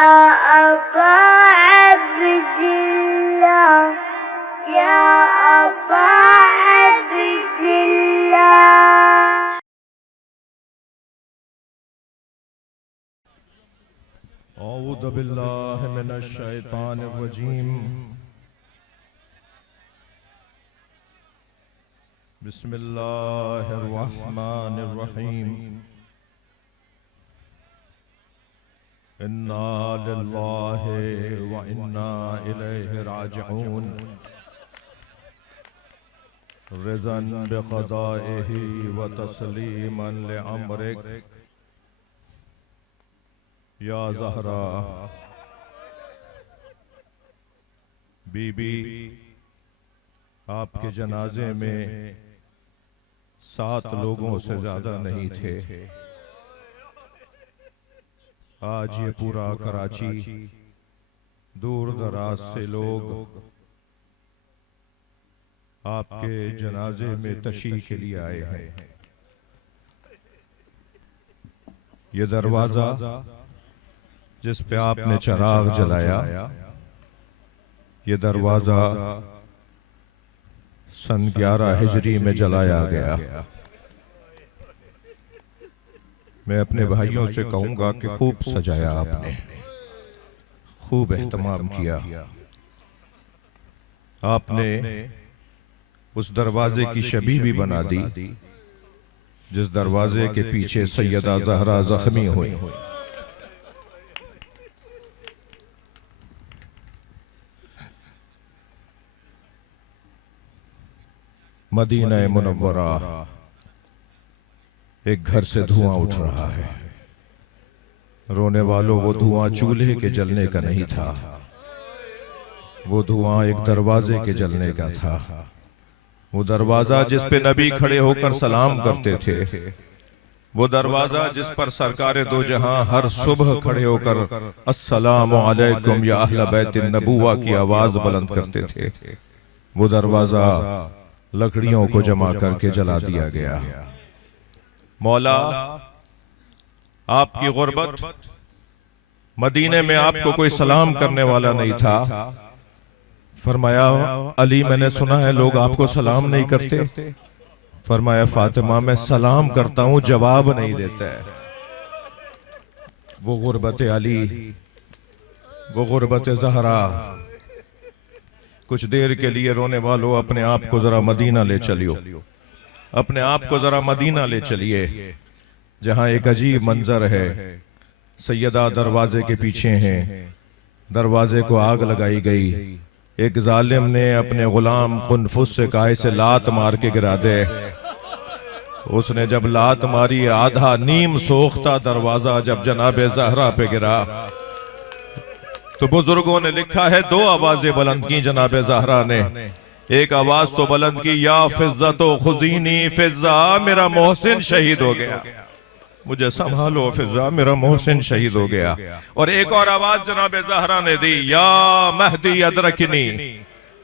अबा अब्दिल्लाह, या अबा अब्दिल्लाह। औज़ु बिल्लाहि मिनश शैतानिर रजीम। बिस्मिल्लाहिर रहमानिर रहीम। इन्ना लिल्लाहि व इन्ना इलैहि राजिऊन। रिज़न बिक़दाइही व तस्लीमन लिअम्रिक या ज़हरा। बीबी, आपके जनाजे में 7 लोगों से ज्यादा नहीं थे। आज ये पूरा कराची दूर दराज से लोग आपके जनाजे में तशरीफ़ के लिए आए हैं। ये दरवाजा जिस पे आपने चिराग जलाया, ये दरवाजा सन 11 हिजरी में जलाया गया। मैं अपने भाइयों से कहूंगा कि खूब सजाया आपने, खूब एहतमाम किया। आपने उस दरवाजे की शबीह भी बना दी जिस दरवाजे के पीछे सैयदा ज़हरा जख्मी हुई। मदीना मुनव्वरा, एक घर से धुआं उठ रहा है। रोने वालों, वो धुआं चूल्हे के जलने का नहीं था, वो धुआं एक दरवाजे के जलने का था। वो दरवाजा जिस पे नबी खड़े होकर सलाम करते थे, वो दरवाजा जिस पर सरकारे दो जहां हर सुबह खड़े होकर अस्सलामु अलैकुम या अहले बैतिन नबुव्वा की आवाज बुलंद करते थे, वो दरवाजा लकड़ियों को जमा करके जला दिया गया। मौला, आपकी गुर्बत, मदीने में आपको कोई सलाम करने वाला नहीं था। फरमाया, अली, मैंने सुना है लोग आपको सलाम नहीं करते। फरमाया, फातिमा, मैं सलाम करता हूं, जवाब नहीं देता है। वो गुर्बत अली, वो गुर्बत ज़हरा। कुछ देर के लिए रोने वालों, अपने आप को जरा मदीना ले चलियो, अपने आप को जरा मदीना ले चलिए, जहां एक अजीब मंजर है। सैयदा दरवाजे के पीछे हैं, दरवाजे को आग लगाई गई। एक जालिम ने अपने गुलाम कुनफुस से कहा, इसे लात मार के गिरा दे। उसने जब लात मारी, आधा नीम सोख्ता दरवाजा जब जनाबे ज़हरा पे गिरा, तो बुजुर्गों ने लिखा है 2 आवाजें बुलंद की जनाबे ज़हरा ने। एक आवाज तो बुलंद की, या फिज़्ज़ा तो खुज़ीनी फिज़्ज़ा, मेरा मोहसिन शहीद हो गया, मुझे संभालो फिज़्ज़ा, मेरा मोहसिन शहीद हो गया। और एक और आवाज जनाबे ज़हरा ने दी, या महदी अदरकनी,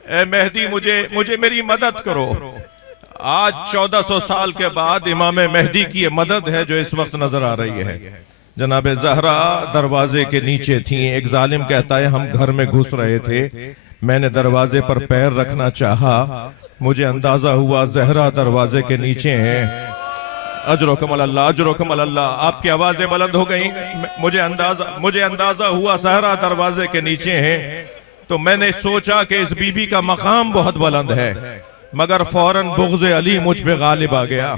ए महदी, मुझे मेरी मदद करो। आज 1400 साल के बाद इमाम महदी की ये मदद है जो इस वक्त नजर आ रही है। जनाबे ज़हरा दरवाजे के नीचे थी। एक जालिम कहता है, हम घर में घुस रहे थे, मैंने दरवाजे पर पैर रखना चाहा, मुझे अंदाजा हुआ ज़हरा दरवाजे के नीचे हैं। अजरुकम अल्लाह, अजरुकम अल्लाह, आपकी आवाजें बुलंद हो गई। मुझे अंदाजा हुआ ज़हरा दरवाजे के नीचे हैं। तो मैंने सोचा कि इस बीबी का मकाम बहुत बुलंद है, मगर फौरन बुग़्ज़ अली मुझ पे गालिब आ गया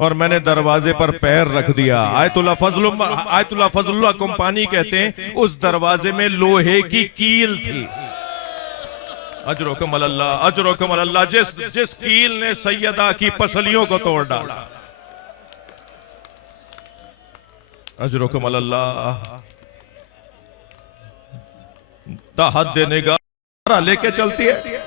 और मैंने दरवाजे पर पैर रख दिया। आयतुल्लाह फजलुल्लाह कंपानी कहते हैं, उस दरवाजे में लोहे की कील थी। अजरुकम अल्लाह, अजरुकम अल्लाह, जिस कील ने सैयदा की पसलियों को तोड़ डाला। अजरुकम अल्लाह, तहद निगाह लेके चलती है।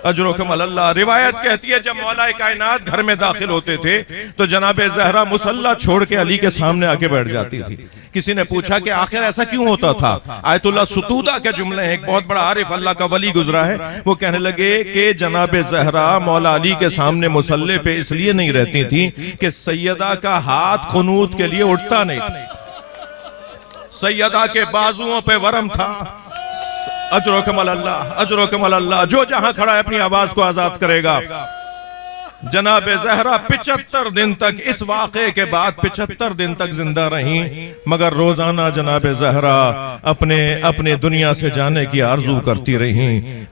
अजरुकम अल्लाह। रिवायत कहती है, जब मौलाए कायनात घर में दाखिल होते थे तो जनाबे ज़हरा मुसल्ला छोड़ के अली के सामने आके बैठ जाती थी। किसी ने पूछा कि आखिर ऐसा क्यों होता था? आयतुल्लाह सुतूदा के जुमले हैं, एक बहुत बड़ा आरिफ अल्लाह का वली गुजरा है, वो कहने लगे कि जनाबे ज़हरा मौला अली के सामने मुसल्ले पे इसलिए नहीं रहती थी कि सैयदा का हाथ खुनूत के लिए उठता नहीं था। सैयदा के बाजुओं पे वरम था। अजरो कमल अल्लाह, अजरो कमल अल्लाह। जो जहां खड़ा है अपनी आवाज को आजाद करेगा। जनाबे ज़हरा 75 दिन तक, इस वाक़े के बाद 75 दिन तक जिंदा रही, मगर रोजाना जनाबे ज़हरा अपने दुनिया से जाने की आरजू करती रही।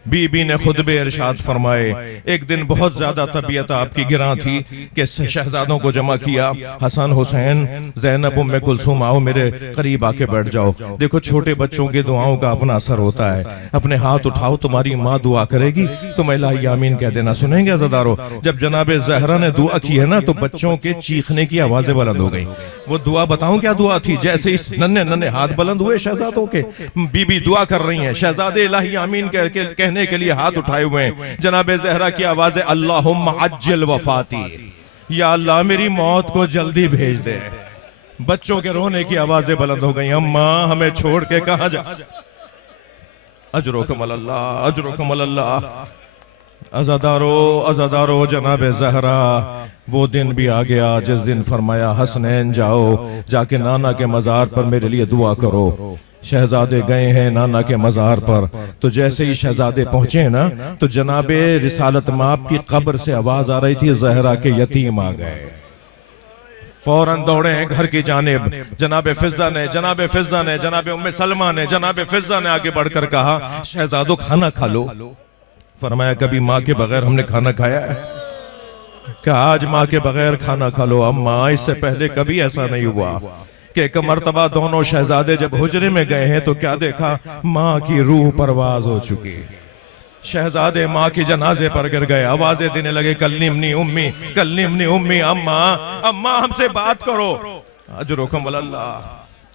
बीबी ने खुतबे इरशाद फरमाए। एक दिन बहुत ज्यादा तबीयत आपकी गिरा थी कि शहजादों को जमा किया। हसन हुसैन, ज़ैनब, उम्मे कुलसूम, आओ मेरे करीब आके बैठ जाओ। देखो छोटे बच्चों की दुआओं का अपना असर होता है। अपने हाथ उठाओ, तुम्हारी माँ दुआ करेगी, तुम इलाही आमीन कह देना। सुनेंगे अज़ादारो, जब जनाबे ज़हरा ने दुआ की है ना तो बच्चों के चीखने की आवाजें बुलंद हो गई। वो दुआ बताऊं क्या दुआ थी? जैसे इस नन्हे नन्हे हाथ बुलंद हुए शहजादों के, बीबी दुआ कर रही हैं, शहजादे इलाही आमीन कहने के लिए हाथ उठाए हुए हैं। जनाबे ज़हरा की आवाज़, अल्लाहुम्मा अज्जिल वफाती, या अल्लाह मेरी मौत को जल्दी भेज दे। बच्चों के रोने की आवाजें बुलंद हो गई। अम्मा हमें छोड़ के कहां जा। अजरो कमल अल्लाह, अजरो कमल अल्लाह। अज़ादारो, अज़ादारो, जनाबे ज़हरा वो दिन भी आ गया जिस दिन फरमाया, हसनैन जाओ, जाके नाना के मज़ार पर मेरे लिए दुआ करो। शहजादे गए हैं नाना के मज़ार पर, तो जैसे ही शहजादे पहुंचे ना तो जनाबे रिसालत माप की कब्र से आवाज आ रही थी, ज़हरा के यतीम आ गए। फौरन दौड़े हैं घर की जानिब। जनाबे फिजा ने, जनाबे फिजा ने, जनाबे उम्मे सलमा ने, जनाबे फिजा ने आगे बढ़कर कहा, शहजादो खाना खा लो। फरमाया, कभी माँ के बगैर हमने खाना खाया है? क्या आज माँ के बगैर खाना खा लो? अम्मा इससे पहले कभी ऐसा नहीं हुआ कि एक मर्तबा दोनों शहजादे जब हुजरे में गए हैं तो क्या देखा, माँ की रूह परवाज हो चुकी। शहजादे माँ के जनाजे पर गिर गए, आवाजें देने लगे, कल्लिमनी उम्मी, कल्लिमनी उम्मी, अम्मा अम्मा हमसे बात करो। अजरुकुम अल्लाह।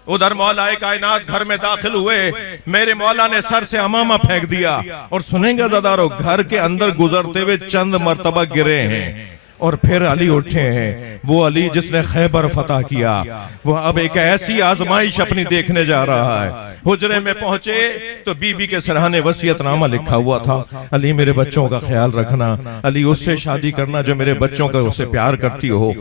उधर मौलाए कायनात घर में दाखिल हुए, मेरे मौला ने सर से अमामा फेंक दिया। और सुनेंगे ज़ादारो, घर के अंदर गुजरते हुए चंद मर्तबा गिरे हैं और फिर अली उठे हैं। वो अली जिसने खैबर फतह किया, वो अब एक ऐसी आजमाइश अपनी देखने जा रहा है। हुजरे में पहुंचे तो बीबी के सरहाने वसीयतनामा लिखा हुआ था, अली मेरे बच्चों का ख्याल रखना, अली उससे शादी करना जो मेरे बच्चों का उससे प्यार करती हो।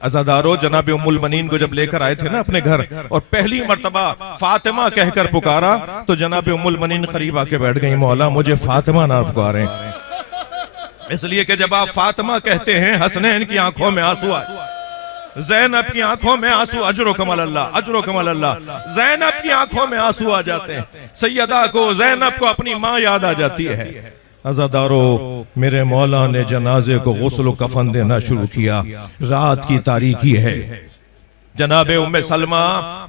अज़ादारो, जनाबे उम्मुल मनीन को जब लेकर आए थे ना अपने घर और पहली मर्तबा फातिमा कहकर पुकारा तो जनाबे उम्मुल मनीन करीब आके बैठ गई, मौला मुझे फातिमा ना पुकारें, इसलिए कि जब आप फातिमा कहते हैं हसनैन की आंखों में आंसू आए, ज़ैनब की आंखों में आंसू, अजरो कमल अल्लाह, अजरो कमल अल्लाह। ज़ैनब की आंखों में आंसू आ जाते हैं। सैयदा को, ज़ैनब को अपनी माँ याद आ जाती है। अज़ादारो, मेरे मौला ने जनाजे को गुस्ल कफन देना शुरू किया। रात की तारीकी है। जनाबे उम्मे सलमा,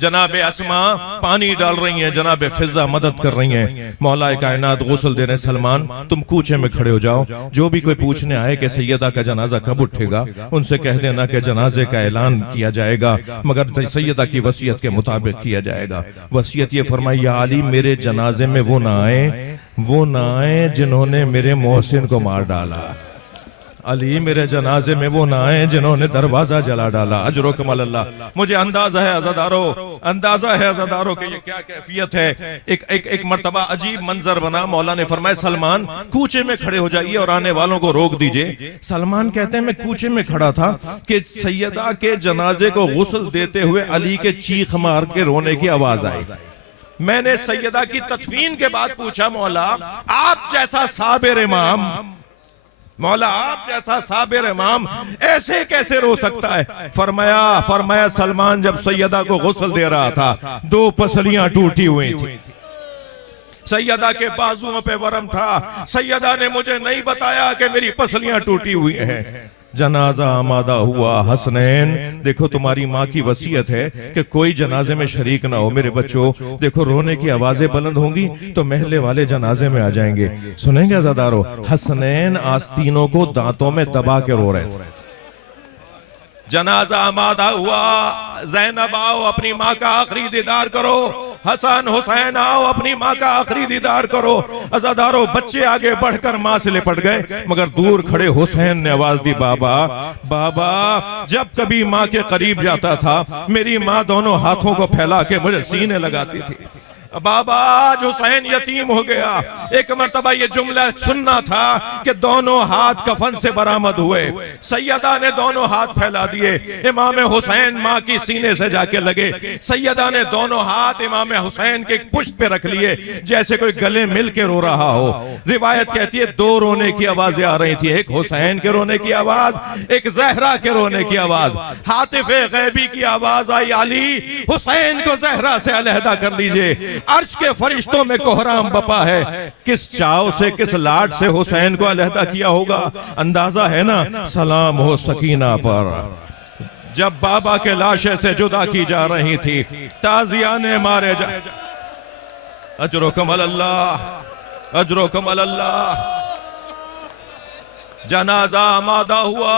जनाबे अस्मा पानी डाल रही हैं, जनाबे फिजा मदद कर रही हैं। मौलाए कायनात गुस्ल दे रहे हैं, सलमान तुम कूचे में खड़े हो जाओ, जो भी कोई पूछने आए कि सैयदा का जनाजा कब उठेगा, उनसे कह देना कि जनाजे का ऐलान किया जाएगा, मगर सैयदा की वसीयत के मुताबिक किया जाएगा। वसीयत ये फरमाई, या अली मेरे जनाजे में वो ना आए जिन्होंने मेरे मोहसिन को मार डाला। अली मेरे जनाजे में वो ना आए जिन्होंने दरवाजा जला डाला। अजरो कमल अल्लाह। मुझे अंदाजा है अज़ादारो, अंदाजा है अज़ादारो कि ये क्या कैफियत है। एक मर्तबा अजीब मंजर बना। मौला ने फरमाया, सलमान कूचे में खड़े हो जाइए और आने वालों को रोक दीजिए। सलमान कहते हैं मैं कूचे में खड़ा था कि सैयदा के जनाजे को गुस्ल देते हुए अली के चीख मार के रोने की आवाज आई। मैंने सैयदा की तदफीन के बाद पूछा, मौला आप जैसा साबिर इमाम, मौला आप जैसा साबिर इमाम ऐसे कैसे रो सकता है? फरमाया सलमान जब सैयदा को गुस्ल दे रहा था, दो पसलियां टूटी हुई थी, सैयदा के बाजुओं पे वरम था। सैयदा ने मुझे नहीं बताया कि मेरी पसलियां टूटी हुई हैं। जनाजा आमादा हुआ। हसनैन देखो तुम्हारी माँ की वसीयत है कि कोई जनाजे में शरीक ना हो। मेरे बच्चों देखो, रोने की आवाजें बुलंद होंगी तो महले वाले जनाजे में आ जाएंगे। सुनेंगे अज़ादारो, हसनैन आस्तीनों को दांतों में दबा के रो रहे थे। जनाजा आमादा हुआ। ज़ैनब आओ अपनी माँ का आखिरी दीदार करो, हसन हुसैन आओ अपनी माँ का आखिरी दीदार करो। अज़ादारो बच्चे आगे बढ़कर माँ से लिपट गए, मगर दूर खड़े हुसैन ने आवाज दी, बाबा बाबा। जब कभी माँ के करीब जाता था मेरी माँ दोनों हाथों को फैला के मुझे सीने लगाती थी। बाबा आज हुसैन यतीम हो गया। एक मर्तबा ये जुमला सुनना था कि दोनों हाथ कफन से बरामद हुए, सैयदा ने दोनों हाथ फैला दिए, इमाम हुसैन माँ की सीने से जाके लगे, सैयदा ने दोनों हाथ इमाम हुसैन के पुष्ट पे रख लिए जैसे कोई गले मिल के रो रहा हो। रिवायत कहती है दो रोने की आवाजें आ रही थी, एक हुसैन के रोने की आवाज, एक जहरा के रोने की आवाज। हातिफे गैबी की आवाज आई, अली हुसैन को जहरा से अलहदा कर लीजिए, अर्श के फरिश्तों में कोहराम बपा है। किस चाव से किस लाड से हुसैन को अलहदा किया होगा, अंदाजा है ना। सलाम हो सकीना पर। जब बाबा के लाशे से जुदा की जा रही थी, ताजिया ने मारे जा, अजरुकुम अल्लाह, अजरुकुम अल्लाह। जनाजा आमादा हुआ,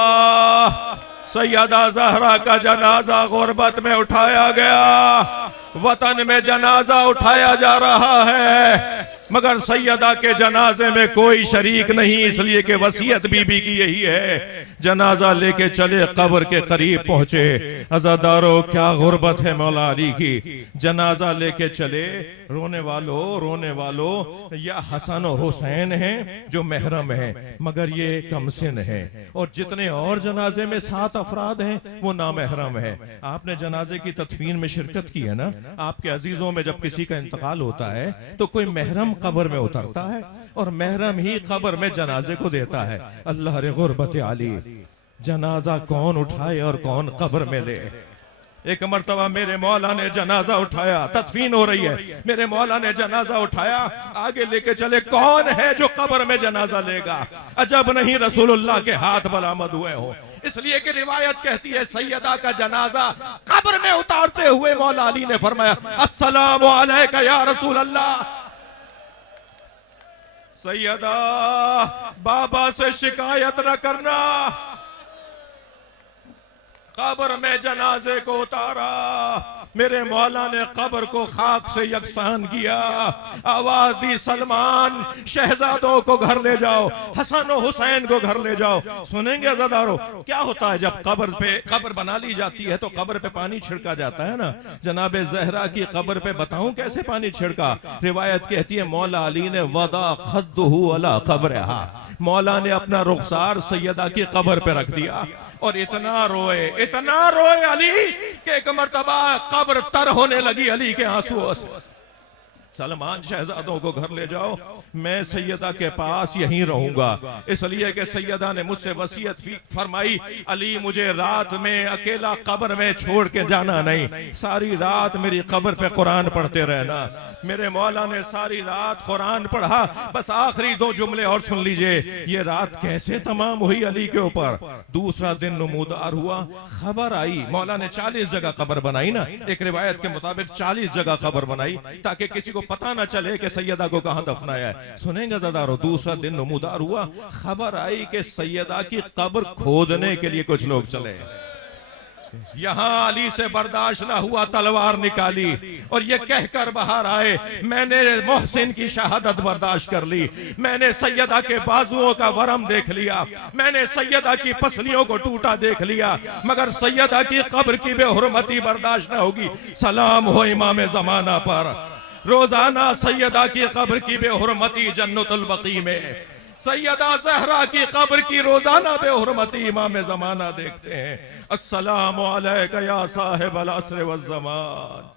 सैयदा जहरा का जनाजा गुर्बत में उठाया गया, वतन में जनाजा उठाया जा रहा है, मगर सैयदा के जनाजे में कोई शरीक नहीं, इसलिए कि वसीयत बीबी की यही है। जनाजा लेके चले, कब्र के करीब पहुंचे। अज़ादारों क्या गुर्बत है मौला अली की। जनाजा लेके चले, रोने वालों या हसन और हुसैन हैं जो महरम हैं, मगर ये कमसिन है, और जितने और जनाजे में 7 अफराद हैं वो नामहरम है। आपने जनाजे की तदफीन में शिरकत की है ना। आपके अजीजों में जब किसी का इंतकाल होता है तो कोई महरम कब्र में उतरता है और महरम ही कब्र में जनाजे को देता है। अल्लाह रे गुर्बत आली, जनाजा कौन उठाए और कौन कब्र में ले। एक मर्तबा मेरे मौला ने जनाजा उठाया, तदफीन हो रही है, मेरे मौला ने जनाजा उठाया, आगे लेके चले, कौन है जो कब्र में जनाजा लेगा। अजब नहीं रसूलुल्लाह के हाथ बरामद हुए हो, इसलिए कि रिवायत कहती है सैयदा का जनाजा कब्र में उतारते हुए मौला अली ने फरमाया, अस्सलामु अलैका या रसूल अल्लाह। सैयदा बाबा से शिकायत न करना, कब्र में जनाजे को उतारा, मेरे मौला ने कब्र को खाक से यकसान किया, आवाज दी, सलमान शहजादों को घर ले जाओ, हसन और हुसैन को घर ले जाओ। सुनेंगे अज़ादारों क्या होता है जब कब्र बना ली जाती है तो कब्र पे पानी छिड़का जाता है ना। जनाबे ज़हरा की कब्र पे बताऊं कैसे पानी छिड़का। रिवायत कहती है मौला अली ने वदा खद्दुहु अला कब्रहा, मौला ने अपना रुखसार सैयदा की कब्र पे रख दिया और इतना रोए अली कि एक मर्तबा कब्र तर होने लगी अली के आंसुओं से। सलमान शहजादों को घर ले जाओ, मैं सैयदा के पास यहीं रहूंगा, इसलिए कि सैयदा ने मुझसे वसीयत फरमाई, अली मुझे रात में अकेला कब्र में छोड़ के जाना नहीं, सारी रात मेरी कब्र पे कुरान पढ़ते रहना। मेरे मौला ने सारी रात कुरान पढ़ा। बस आखिरी 2 जुमले और सुन लीजिए, ये रात कैसे तमाम हुई अली के ऊपर। दूसरा दिन नमूदार हुआ, खबर आई, मौला ने 40 जगह कब्र बनाई ना, एक रिवायत के मुताबिक 40 जगह कब्र बनाई ताकि किसी को पता ना चले कि सैयदा को कहां दफनाया है। सुनेंगे ज़ादारो, दूसरा दिन नमूदार हुआ, खबर आई कि सैयदा की कब्र खोदने के लिए कुछ लोग चले। यहां अली से बर्दाश्त ना हुआ, तलवार निकाली और ये कहकर बाहर आए, मैंने मोहसिन की शहादत बर्दाश्त कर ली, मैंने सैयदा के बाजुओं का वरम देख लिया, मैंने सैयदा की पसलियों को टूटा देख लिया, मगर सैयदा की कब्र की बेहुरमती बर्दाश्त ना होगी। सलाम हो इमाम ज़माना पर, रोजाना सैयदा की कब्र की बेहुरमती जन्नतुल बकी में, सैयदा ज़हरा की कब्र की रोजाना बेहुरमती इमाम ज़माना देखते हैं। अस्सलामु अलैका या साहिबल असर वज़्ज़मान।